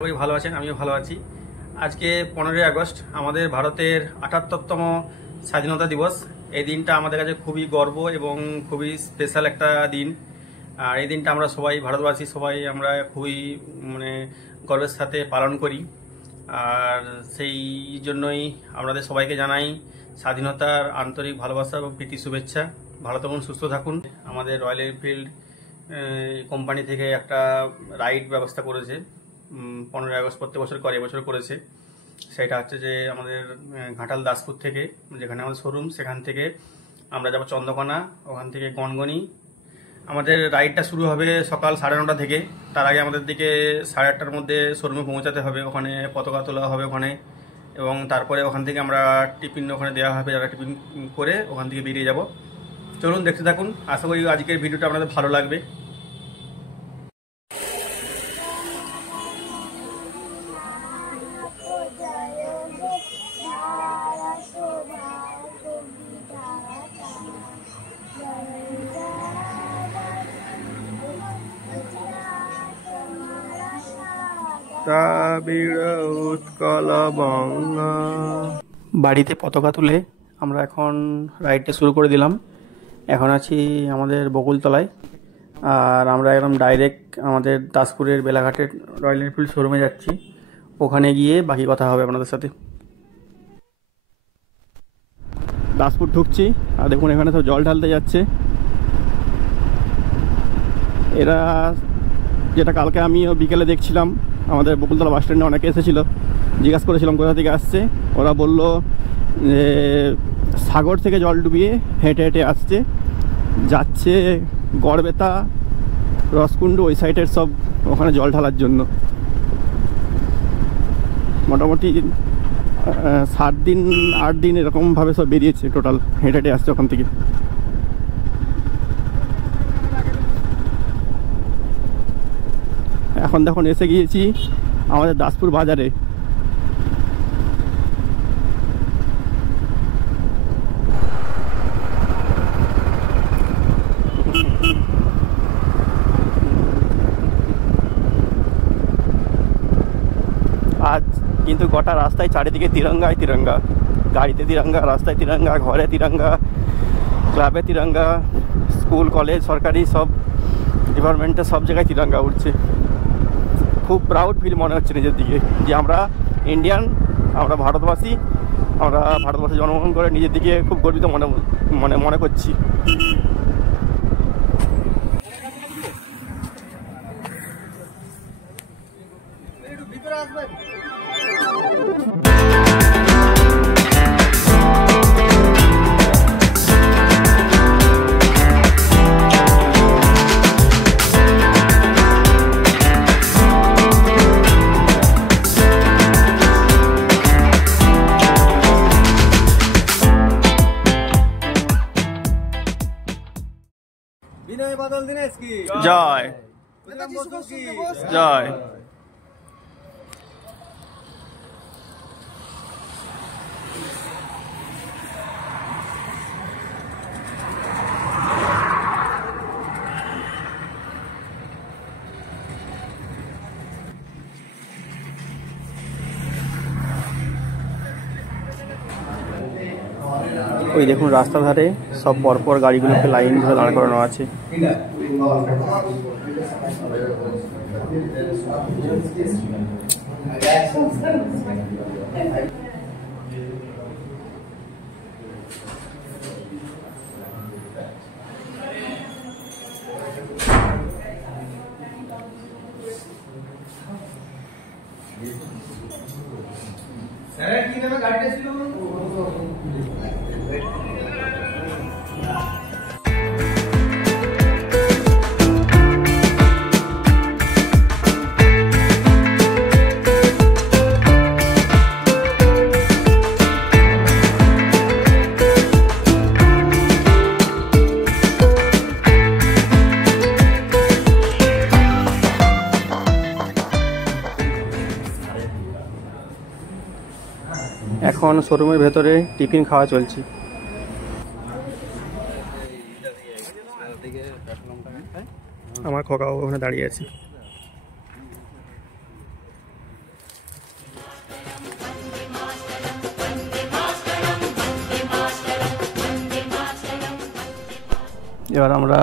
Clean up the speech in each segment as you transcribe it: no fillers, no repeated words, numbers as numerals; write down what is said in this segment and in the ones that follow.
সবাই ভালো আছেন, আমিও ভালো আছি। আজকে 15ই আগস্ট আমাদের ভারতের 78তম স্বাধীনতা দিবস। এই দিনটা আমাদের কাছে খুবই গর্ব এবং খুবই স্পেশাল একটা দিন। আর এই দিনটা আমরা সবাই ভারতবাসী সবাই আমরা খুবই গর্বের সাথে পালন করি। আর সেই জন্যই আপনাদের সবাইকে জানাই স্বাধীনতার আন্তরিক ভালোবাসা এবং প্রীতি শুভেচ্ছা। ভালো থাকুন, সুস্থ থাকুন। আমাদের রয়্যাল এনফিল্ড কোম্পানি থেকে একটা রাইড ব্যবস্থা করেছে। 15ই আগস্ট প্রত্যেক বছর করে, এবছর করেছে। সেটা হচ্ছে যে আমাদের ঘাটাল দাসপুর থেকে, যেখানে আমাদের শোরুম, সেখান থেকে আমরা যাবো চন্দ্রকোনা, ওখান থেকে গনগনি। আমাদের রাইডটা শুরু হবে সকাল 9:30 থেকে। তার আগে আমাদের দিকে 8:30টার মধ্যে শোরুমে পৌঁছাতে হবে। ওখানে পতাকা তোলা হবে ওখানে, এবং তারপরে ওখান থেকে আমরা টিফিন ওখানে দেওয়া হবে। যারা টিফিন করে ওখান থেকে বেরিয়ে যাব। চলুন দেখতে থাকুন। আশা করি আজকের ভিডিওটা আপনাদের ভালো লাগবে। বাড়িতে পতাকা তুলে আমরা এখন রাইডটা শুরু করে দিলাম। এখন আছি আমাদের বকুলতলায়, আর আমরা একদম ডাইরেক্ট আমাদের দাসপুরের বেলাঘাটের রয়্যাল এনফিল্ড শোরুমে যাচ্ছি। ওখানে গিয়ে বাকি কথা হবে আপনাদের সাথে। দাসপুর ঢুকছি, আর দেখুন এখানে সব জল ঢালতে যাচ্ছে এরা। যেটা কালকে আমিও বিকেলে দেখছিলাম, আমাদের বকুলতলা বাস স্ট্যান্ডে অনেকে এসেছিলো, জিজ্ঞাসা করেছিলাম কোথা থেকে আসছে। ওরা বলল যে সাগর থেকে জল ডুবিয়ে হেঁটে হেঁটে আসছে, যাচ্ছে গড়বেতা, রসকুণ্ড, ওই সাইডের সব ওখানে জল ঢালার জন্য। মোটামুটি 7 দিন 8 দিন এরকমভাবে সব বেরিয়েছে টোটাল, হেঁটে হেঁটে আসছে ওখান থেকে। এখন দেখুন এসে গিয়েছি আমাদের দাসপুর বাজারে। আজ কিন্তু গোটা রাস্তায় চারিদিকে তিরঙ্গায় তিরঙ্গা, গাড়িতে তিরঙ্গা, রাস্তায় তিরঙ্গা, ঘরে তিরঙ্গা, ক্লাবে তিরঙ্গা, স্কুল কলেজ সরকারি সব ডিপার্টমেন্টে সব জায়গায় তিরঙ্গা উঠছে। খুব প্রাউড ফিল মনে হচ্ছে নিজের দিকে যে আমরা ইন্ডিয়ান, আমরা ভারতবাসী, আমরা ভারতবর্ষে জন্মগ্রহণ করে নিজের দিকে খুব গর্বিত মনে করছি। জয় জয়। ওই দেখুন রাস্তা ধারে সব পরপর গাড়িগুলোকে লাইন ধরে দাঁড় করানো আছে। এখন শোরুমের ভেতরে টিফিন খাওয়া চলছে। আমার খোকাও ওখানে দাঁড়িয়ে আছে। এবার আমরা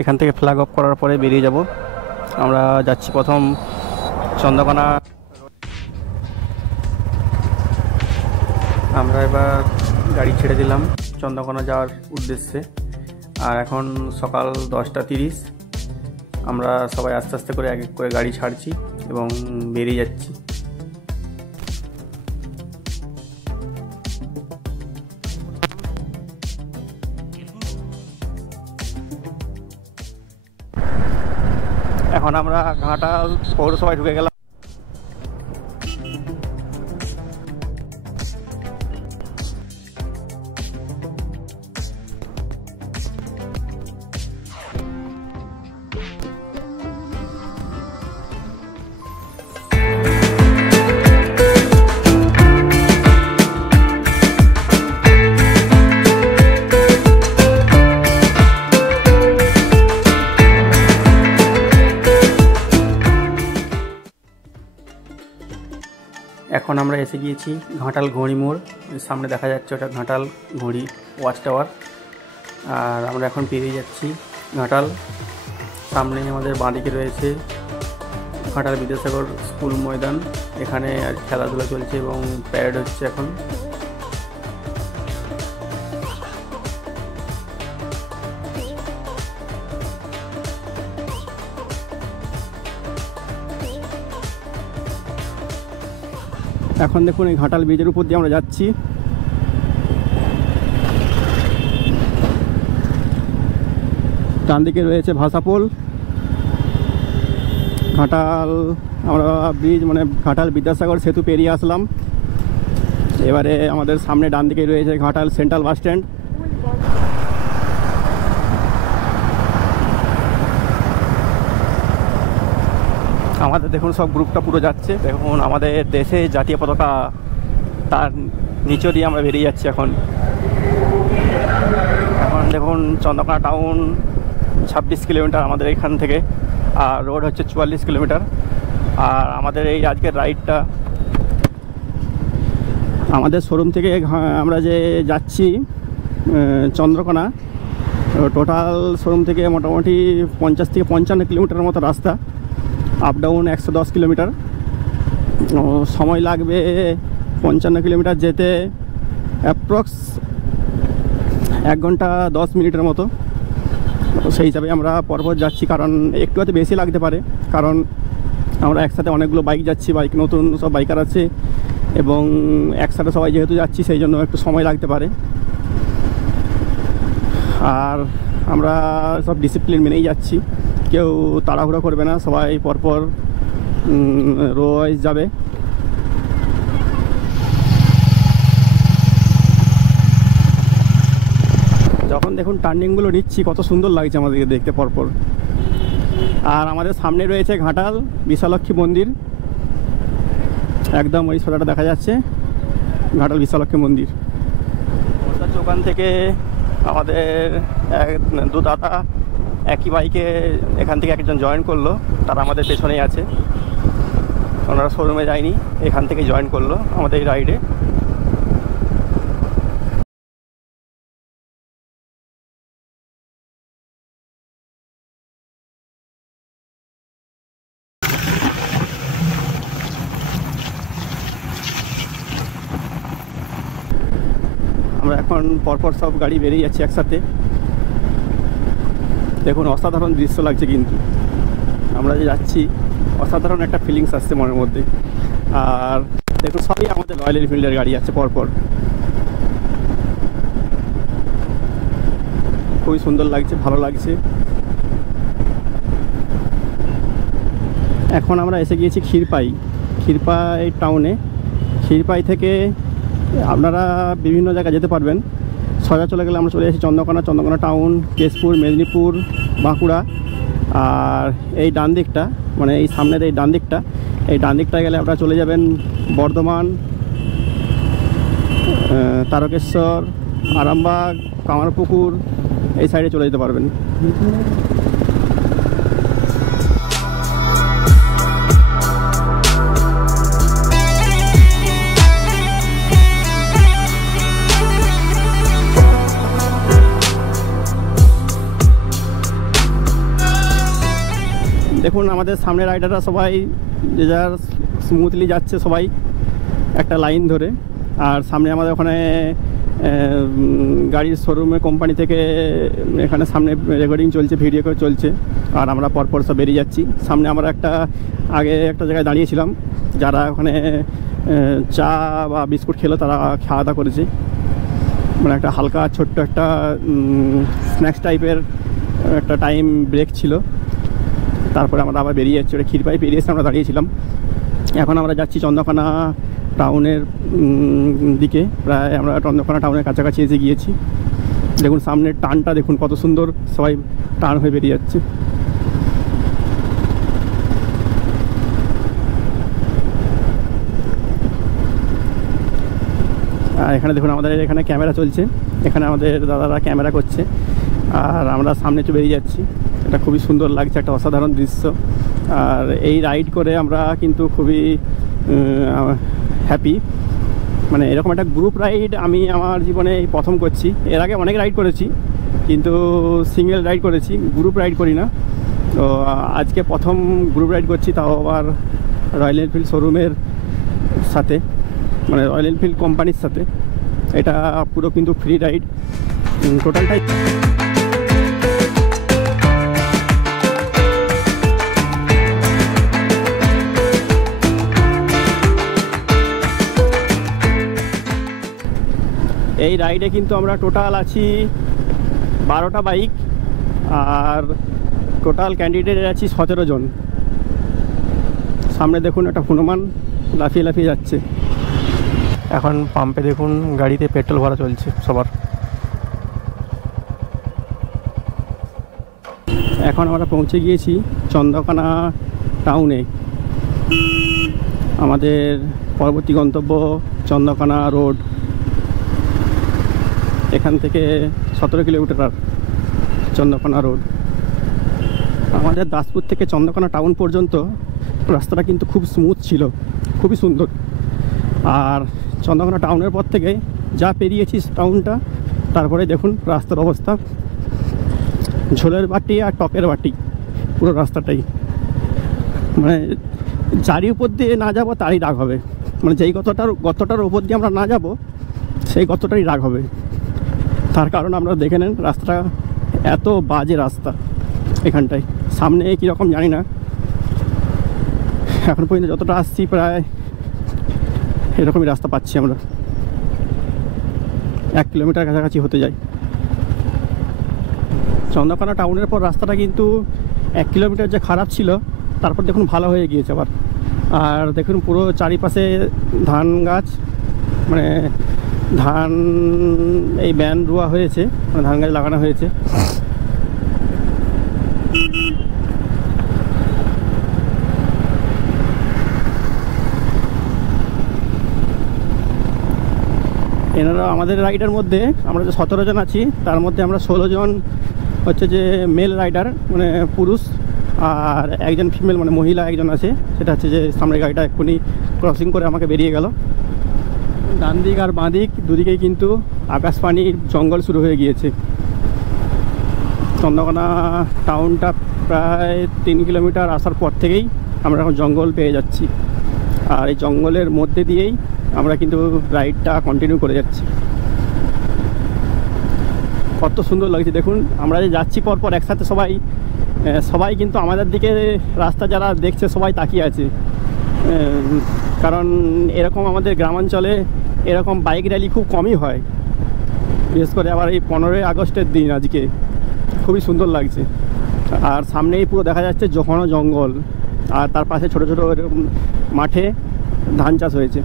এখান থেকে ফ্ল্যাগ অফ করার পরে বেরিয়ে যাব। আমরা যাচ্ছি প্রথম চন্দ্রকোনা। আমরা এবার গাড়ি ছেড়ে দিলাম চন্দ্রকোনা যাওয়ার উদ্দেশ্যে। আর এখন সকাল 10:30। আমরা সবাই আস্তে আস্তে করে এক এক করে গাড়ি ছাড়ছি এবং বেরিয়ে যাচ্ছি। এখন আমরা ঘাটাল পৌরসভায় ঢুকে গেলাম। এখন আমরা এসে গিয়েছি ঘাটাল ঘড়ি মোড়। সামনে দেখা যাচ্ছে ওটা ঘাটাল ঘড়ি ওয়াচ টাওয়ার। আর আমরা এখন পেরিয়ে যাচ্ছি ঘাটাল। সামনে আমাদের বাঁদিকে রয়েছে ঘাটাল বিদ্যাসাগর স্কুল ময়দান। এখানে আর খেলাধুলা চলছে এবং প্যারেড হচ্ছে এখন। এখন দেখুন এই ঘাটাল ব্রিজের উপর দিয়ে আমরা যাচ্ছি। ডান দিকে রয়েছে ভাষাপোল। ঘাটাল আমরা ব্রিজ মানে ঘাটাল বিদ্যাসাগর সেতু পেরিয়ে আসলাম। এবারে আমাদের সামনে ডান দিকে রয়েছে ঘাটাল সেন্ট্রাল বাস স্ট্যান্ড। আমাদের দেখুন সব গ্রুপটা পুরো যাচ্ছে। দেখুন আমাদের দেশে জাতীয় পতাকা, তার নিচে দিয়ে আমরা বেরিয়ে যাচ্ছি এখন। এখন দেখুন চন্দ্রকোনা টাউন 26 কিলোমিটার আমাদের এখান থেকে, আর রোড হচ্ছে 44 কিলোমিটার। আর আমাদের এই আজকের রাইডটা আমাদের শোরুম থেকে আমরা যে যাচ্ছি চন্দ্রকোনা, টোটাল শোরুম থেকে মোটামুটি 50 থেকে 55 কিলোমিটার মতো রাস্তা। Up down 110 kilometre. সময় লাগবে 55 কিলোমিটার যেতে অ্যাপ্রক্স 1 ঘন্টা 10 মিনিটের মতো। সেই হিসাবে আমরা পরপর যাচ্ছি, কারণ একটু হয়তো বেশি লাগতে পারে, কারণ আমরা একসাথে অনেকগুলো বাইক যাচ্ছি, বাইক নতুন সব বাইকার আছে এবং একসাথে সবাই যেহেতু যাচ্ছি সেই জন্য একটু সময় লাগতে পারে। আর আমরা সব ডিসিপ্লিন মেনেই যাচ্ছি, কেউ তাড়াহুড়ো করবে না, সবাই পরপর রো ওয়াইজ যাবে। যখন দেখুন টার্নিংগুলো নিচ্ছি কত সুন্দর লাগছে আমাদেরকে দেখতে পরপর। আর আমাদের সামনে রয়েছে ঘাটাল বিশালক্ষী মন্দির, একদম ওই সোজাটা দেখা যাচ্ছে ঘাটাল বিশালক্ষী মন্দির। ওখান থেকে আমাদের দু দাদা একই বাইকে এখান থেকে একজন জয়েন করলো, তারা আমাদের পেছনেই আছে। ওনারা শোরুমে যায়নি, এখান থেকে জয়েন করলো আমাদের এই রাইডে। আমরা এখন পরপর সব গাড়ি বেরিয়ে যাচ্ছি একসাথে। দেখুন অসাধারণ দৃশ্য লাগছে, কিন্তু আমরা যে যাচ্ছি অসাধারণ একটা ফিলিংস আসছে মনের মধ্যে। আর দেখুন সবই আমাদের রয়্যাল এনফিল্ডের গাড়ি আছে পরপর, খুবই সুন্দর লাগছে, ভালো লাগছে। এখন আমরা এসে গিয়েছি ক্ষীরপাই টাউনে। ক্ষীরপাই থেকে আপনারা বিভিন্ন জায়গায় যেতে পারবেন। সোজা চলে গেলে আমরা চলে এসেছি চন্দ্রকোনা টাউন, কেশপুর, মেদিনীপুর, বাঁকুড়া। আর এই ডান দিকটা মানে এই সামনের এই ডান দিকটা গেলে আপনারা চলে যাবেন বর্ধমান, তারকেশ্বর, আরামবাগ, কামারপুকুর, এই সাইডে চলে যেতে পারবেন। দেখুন আমাদের সামনে রাইডাররা সবাই যে যার স্মুথলি যাচ্ছে সবাই একটা লাইন ধরে। আর সামনে আমাদের ওখানে গাড়ির শোরুমে কোম্পানি থেকে এখানে সামনে রেকর্ডিং চলছে, ভিডিও করে চলছে। আর আমরা পরপর সব বেরিয়ে যাচ্ছি। সামনে আমরা আগে একটা জায়গায় দাঁড়িয়েছিলাম, যারা ওখানে চা বা বিস্কুট খেলো তারা খাওয়া দাওয়া করেছে, মানে একটা হালকা ছোট্ট একটা স্ন্যাক্স টাইপের একটা টাইম ব্রেক ছিল। তারপরে আমরা আবার বেরিয়ে যাচ্ছি, ওটা ক্ষীরপাই পেরিয়ে এসে আমরা দাঁড়িয়েছিলাম। এখন আমরা যাচ্ছি চন্দ্রকোনা টাউনের দিকে, প্রায় আমরা চন্দ্রকোনা টাউনের কাছাকাছি এসে গিয়েছি। দেখুন সামনের টানটা দেখুন কত সুন্দর, সবাই টান হয়ে বেরিয়ে যাচ্ছে। আর এখানে দেখুন আমাদের এখানে ক্যামেরা চলছে, এখানে আমাদের দাদারা ক্যামেরা করছে আর আমরা সামনে একটু বেরিয়ে যাচ্ছি। এটা খুবই সুন্দর লাগছে, একটা অসাধারণ দৃশ্য। আর এই রাইড করে আমরা কিন্তু খুবই হ্যাপি, মানে এরকম একটা গ্রুপ রাইড আমি আমার জীবনে এই প্রথম করছি। এর আগে অনেক রাইড করেছি কিন্তু সিঙ্গেল রাইড করেছি, গ্রুপ রাইড করি না। তো আজকে প্রথম গ্রুপ রাইড করছি, তাও আবার রয়্যাল এনফিল্ড শোরুমের সাথে, মানে রয়্যাল এনফিল্ড কোম্পানির সাথে। এটা পুরো কিন্তু ফ্রি রাইড টোটালটাই। এই রাইডে কিন্তু আমরা টোটাল আছি 12টা বাইক, আর টোটাল ক্যান্ডিডেট আছি 17 জন। সামনে দেখুন একটা হনুমান লাফিয়ে লাফিয়ে যাচ্ছে। এখন পাম্পে দেখুন গাড়িতে পেট্রোল ভরা চলছে সবার। এখন আমরা পৌঁছে গিয়েছি চন্দ্রকোনা টাউনে। আমাদের পরবর্তী গন্তব্য চন্দ্রকোনা রোড। এখান থেকে 17 কিলোমিটার চন্দ্রকোনা রোড। আমাদের দাসপুর থেকে চন্দ্রকোনা টাউন পর্যন্ত রাস্তাটা কিন্তু খুব স্মুথ ছিল, খুবই সুন্দর। আর চন্দ্রকোনা টাউনের পর থেকে যা পেরিয়েছি টাউনটা, তারপরে দেখুন রাস্তার অবস্থা, ঝোলের বাটি আর টপের বাটি পুরো রাস্তাটাই। মানে যারই উপর দিয়ে না যাবো তারই রাগ হবে, মানে যেই গতটার উপর দিয়ে আমরা না যাব সেই গতটাই রাগ হবে। তার কারণ আমরা দেখে নেন রাস্তাটা এত বাজে রাস্তা এখানটায়। সামনে কীরকম জানি না, এখন পর্যন্ত যতটা আসছি প্রায় এরকমই রাস্তা পাচ্ছি আমরা। 1 কিলোমিটার কাছাকাছি হতে যায়। চন্দ্রকোনা টাউনের পর রাস্তাটা কিন্তু 1 কিলোমিটার যে খারাপ ছিল, তারপর দেখুন ভালো হয়ে গিয়েছে আবার। আর দেখুন পুরো চারিপাশে ধান গাছ, মানে ধান এই ব্যান রোয়া হয়েছে, মানে ধান গাছ লাগানো হয়েছে। এনারা আমাদের রাইডার মধ্যে আমরা যে 17 জন আছি, তার মধ্যে আমরা 16 জন হচ্ছে যে মেল রাইডার, মানে পুরুষ, আর একজন ফিমেল মানে মহিলা একজন আছে। সেটা হচ্ছে যে সামনের গাড়িটা এক্ষুনি ক্রসিং করে আমাকে বেরিয়ে গেল। ডান দিক আর বাঁ দিক দুদিকেই কিন্তু আকাশপানির জঙ্গল শুরু হয়ে গিয়েছে। চন্দ্রকোনা টাউনটা প্রায় 3 কিলোমিটার আসার পর থেকেই আমরা এখন জঙ্গল পেয়ে যাচ্ছি। আর এই জঙ্গলের মধ্যে দিয়েই আমরা কিন্তু রাইডটা কন্টিনিউ করে যাচ্ছি। কত সুন্দর লাগছে দেখুন, আমরা যে যাচ্ছি পরপর একসাথে সবাই কিন্তু আমাদের দিকে, রাস্তা যারা দেখছে সবাই তাকিয়ে আছে। কারণ এরকম আমাদের গ্রামাঞ্চলে এরকম বাইক র্যালি খুব কমই হয়, বিশেষ করে আবার এই 15ই আগস্টের দিন আজকে খুবই সুন্দর লাগছে। আর সামনেই পুরো দেখা যাচ্ছে ঘন জঙ্গল, আর তার পাশে ছোটো ছোটো মাঠে ধান চাষ হয়েছে।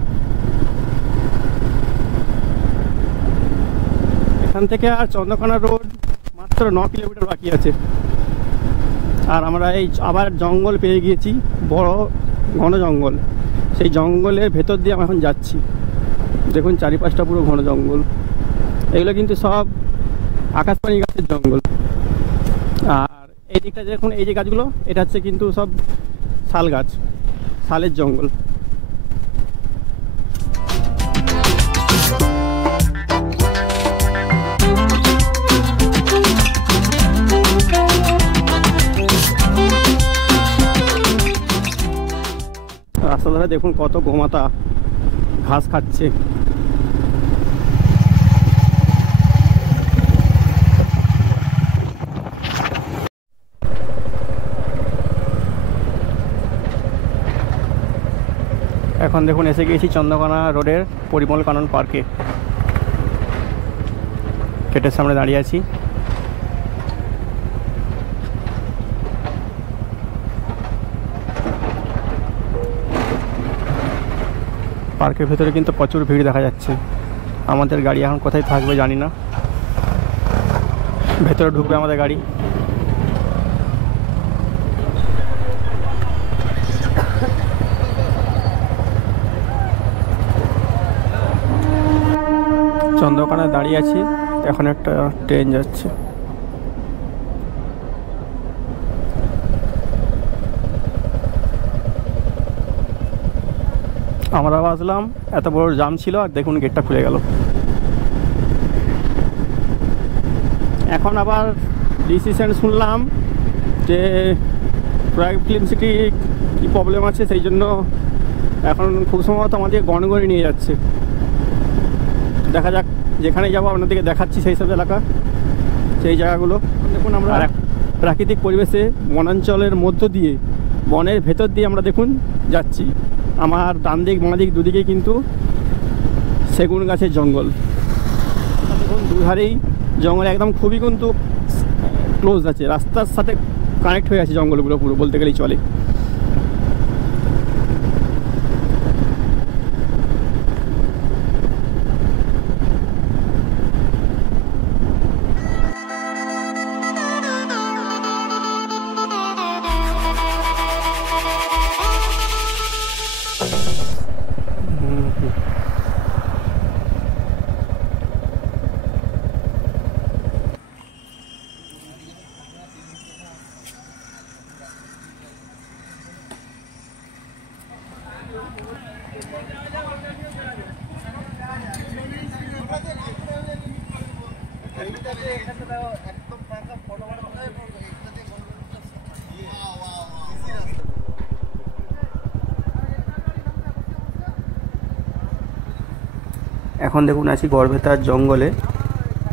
এখান থেকে আর চন্দ্রকোনা রোড মাত্র 9 কিলোমিটার বাকি আছে। আর আমরা এই আবার জঙ্গল পেয়ে গিয়েছি, বড় ঘন জঙ্গল। সেই জঙ্গলের ভেতর দিয়ে আমরা এখন যাচ্ছি। দেখুন চারিপাশটা পুরো ঘন জঙ্গল। এগুলো কিন্তু সব আকাশপানি গাছের জঙ্গল। আর এই দিকটা দেখুন, এই যে গাছগুলো, এটা হচ্ছে কিন্তু সব শাল গাছ, শালের জঙ্গল। ধারে দেখুন কত গোমাতা ঘাস খাচ্ছে। এখন দেখুন এসে গিয়েছি চন্দ্রকোনা রোডের পরিমল কানন পার্কে। গেটের সামনে দাঁড়িয়ে আছি। পার্কের ভেতরে কিন্তু প্রচুর ভিড় দেখা যাচ্ছে। আমাদের গাড়ি এখন কোথায় থাকবে জানি না, ভেতরে ঢুকবে আমাদের গাড়ি। চন্দ্রকোনায় দাঁড়িয়ে আছি, এখন একটা ট্রেন যাচ্ছে। আমরা বাজলাম, এত বড় জাম ছিল, আর দেখুন গেটটা খুলে গেল। এখন আবার ডিসিশন শুনলাম যে প্রয়াগ ফিল্ম সিটি কী প্রবলেম আছে, সেই জন্য এখন খুব সম্ভবত আমাদের গণগণি নিয়ে যাচ্ছে। দেখা যাক, যেখানে যাবো আপনাদেরকে দেখাচ্ছি সেই সব এলাকা, সেই জায়গাগুলো। দেখুন আমরা প্রাকৃতিক পরিবেশে বনাঞ্চলের মধ্য দিয়ে, বনের ভেতর দিয়ে আমরা দেখুন যাচ্ছি। আমার ডান দিক বাঁ দিক দুদিকে কিন্তু সেগুন গাছের জঙ্গল। দেখুন দুধারেই জঙ্গল, একদম খুবই কিন্তু ক্লোজ আছে, রাস্তার সাথে কানেক্ট হয়ে আছে জঙ্গলগুলো, পুরো বলতে গেলেই চলে। এখন দেখুন আছি গড়বেতার জঙ্গলে,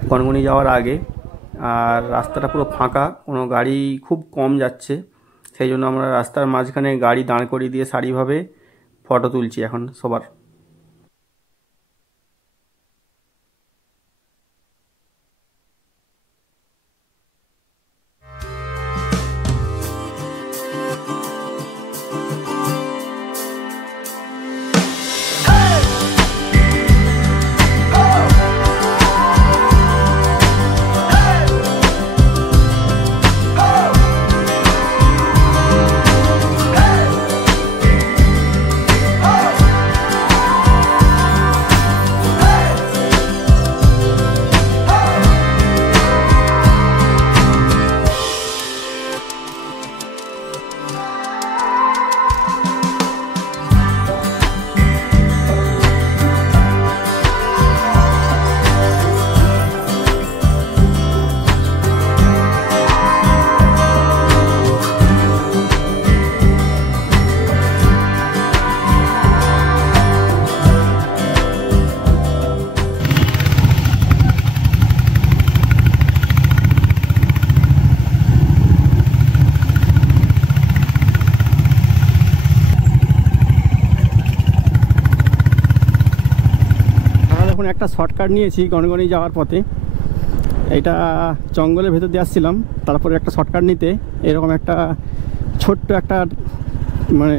গনগনি যাওয়ার আগে। আর রাস্তাটা পুরো ফাঁকা, কোনো গাড়ি খুব কম যাচ্ছে, সেই জন্য আমরা রাস্তার মাঝখানে গাড়ি দাঁড় করিয়ে দিয়ে সারিভাবে ফটো তুলছি এখন সবার। একটা শর্টকাট নিয়েছি গনগনি যাওয়ার পথে। এটা জঙ্গলের ভেতর দিয়ে আসছিলাম, তারপরে একটা শর্টকাট নিতে এরকম একটা ছোট্ট একটা মানে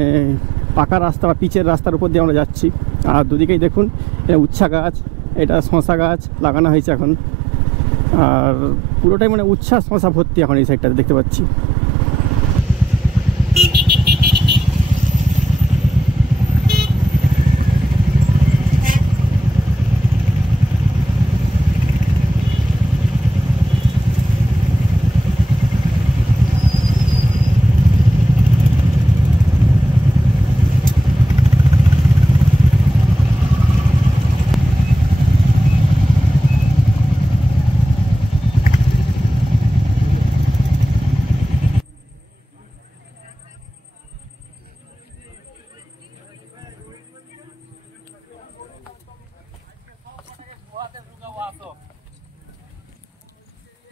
পাকা রাস্তা বা পিচের রাস্তার উপর দিয়ে আমরা যাচ্ছি। আর দুদিকেই দেখুন এটা উচ্ছা গাছ, এটা শশা গাছ লাগানো হয়েছে এখন। আর পুরোটাই মানে উচ্ছা শশা ভর্তি এখন এই সাইডটাতে দেখতে পাচ্ছি।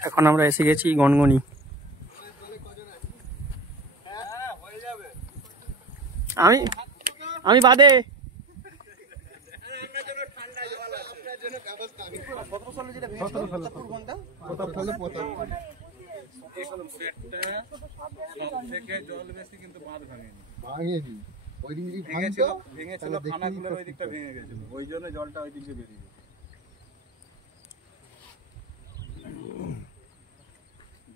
এখন আমরা এসে গেছি গনগনি। আমি আমি বাদে ভেঙেছিল খানাগুলোর ওই দিকটা ভেঙে গেছিল, ওই জন্য জলটা ওই দিকে বেরিয়ে গেছে।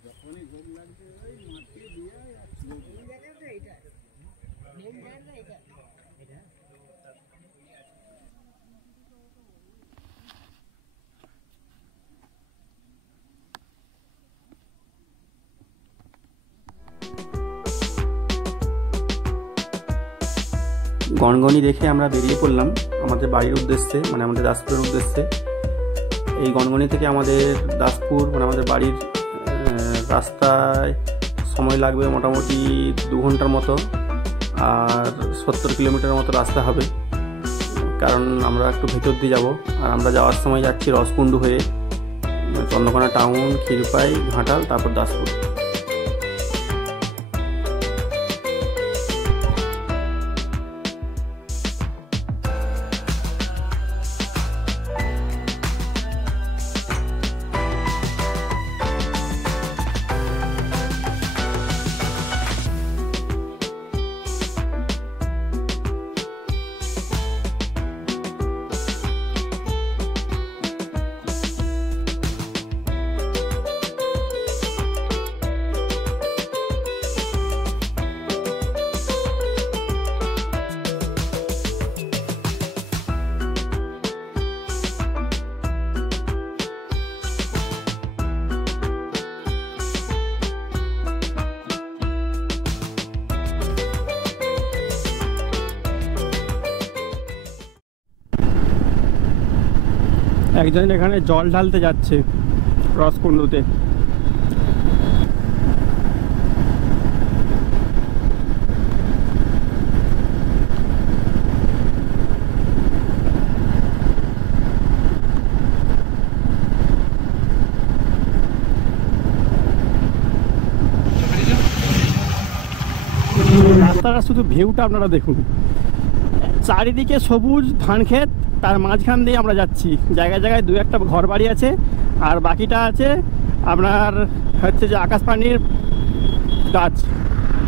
যখনই ভোগ লাগছে ওই মাটি দিয়ে গনগনি দেখে আমরা বেরিয়ে পড়লাম আমাদের বাড়ির উদ্দেশ্যে, মানে আমাদের দাসপুরের উদ্দেশ্যে। এই গনগনি থেকে আমাদের দাসপুর মানে আমাদের বাড়ির রাস্তায় সময় লাগবে মোটামুটি 2 ঘন্টার মতো, আর 70 কিলোমিটার মতো রাস্তা হবে, কারণ আমরা একটু ভেতর দিয়ে যাব। আর আমরা যাওয়ার সময় যাচ্ছি রসকুণ্ডু হয়ে চন্দ্রকোনা টাউন, ক্ষীরপাই, ঘাটাল, তারপর দাসপুর। একজন এখানে জল ঢালতে যাচ্ছে রসকুণ্ডুতে। রাস্তাটা শুধু ভিউটা আপনারা দেখুন, চারিদিকে সবুজ ধান ক্ষেত, তার মাঝখান দিয়ে আমরা যাচ্ছি। জায়গায় জায়গায় 2-1টা ঘর বাড়ি আছে, আর বাকিটা আছে আপনার হচ্ছে যে আকাশপানির গাছ,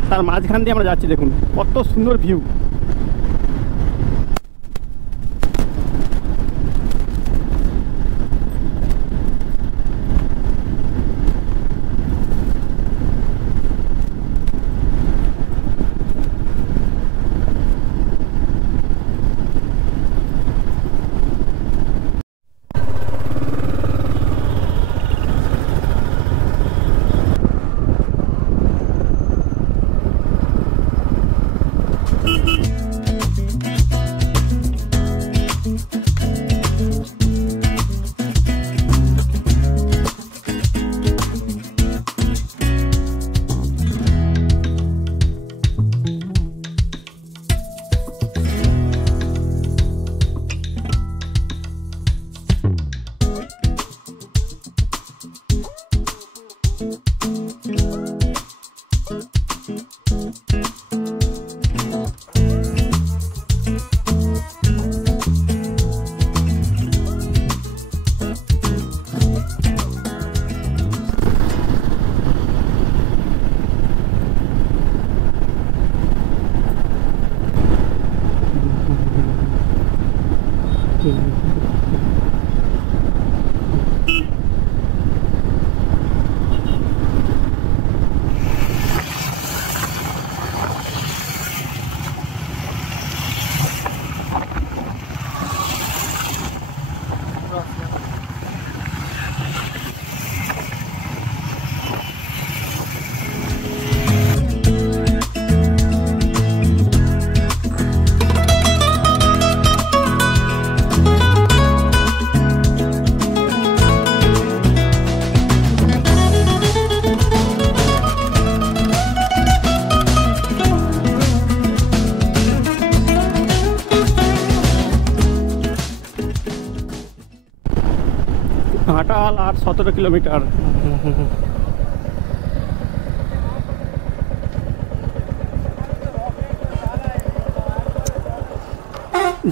তার মাঝখান দিয়ে আমরা যাচ্ছি। দেখুন কত সুন্দর ভিউ। ঘাটাল আর 17 কিলোমিটার।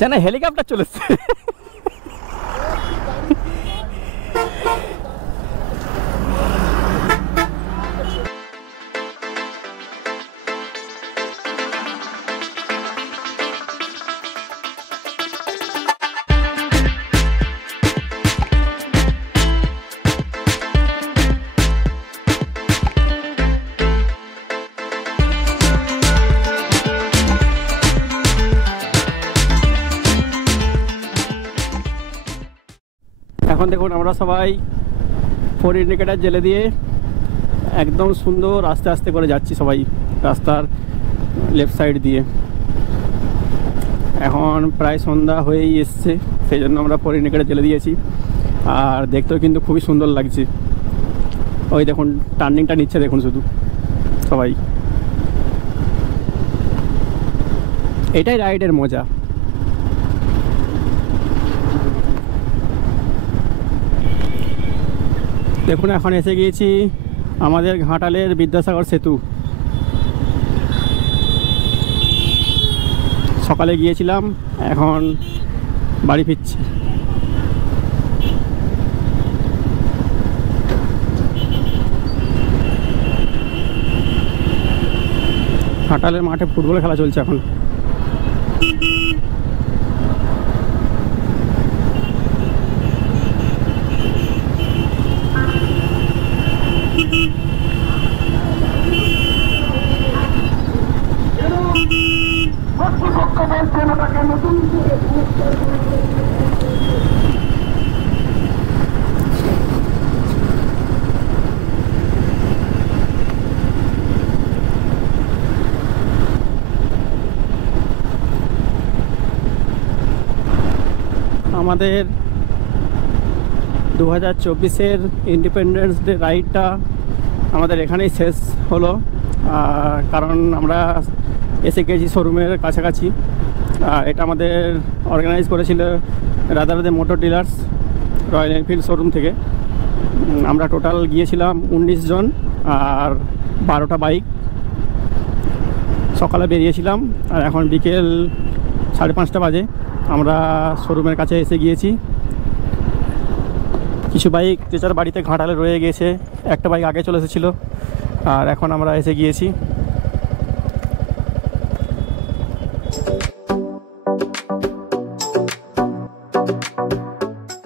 যেন হেলিকপ্টার চলেছে। এখন দেখুন আমরা সবাই 4 ইন্ডিকেটার জেলে দিয়ে একদম সুন্দর আস্তে আস্তে করে যাচ্ছি সবাই রাস্তার লেফট সাইড দিয়ে। এখন প্রায় সন্ধ্যা হয়েই এসছে, সেই জন্য আমরা 4 ইন্ডিকেটার জেলে দিয়েছি। আর দেখতেও কিন্তু খুবই সুন্দর লাগছে। ওই দেখুন টার্নিংটা নিচ্ছে, দেখুন শুধু সবাই। এটাই রাইডের মজা। দেখুন এখন এসে গিয়েছি আমাদের ঘাটালের বিদ্যাসাগর সেতু। সকালে গিয়েছিলাম, এখন বাড়ি ফিরছি। ঘাটালের মাঠে ফুটবল খেলা চলছে এখন। আমাদের 2024-এর ইন্ডিপেন্ডেন্স ডে রাইডটা আমাদের এখানেই শেষ হলো, কারণ আমরা এসে গেছি শোরুমের কাছাকাছি। এটা আমাদের অর্গানাইজ করেছিল Radharadhe motor dealers Royal Enfield showroom থেকে। আমরা টোটাল গিয়েছিলাম 19 জন আর 12টা বাইক। সকালে বেরিয়েছিলাম আর এখন বিকেল 5:30 বাজে আমরা শোরুমের কাছে এসে গিয়েছি। কিছু বাইক যে যার বাড়িতে ঘাটালে রয়ে গিয়েছে, একটা বাইক আগে চলে এসেছিলো আর এখন আমরা এসে গিয়েছি।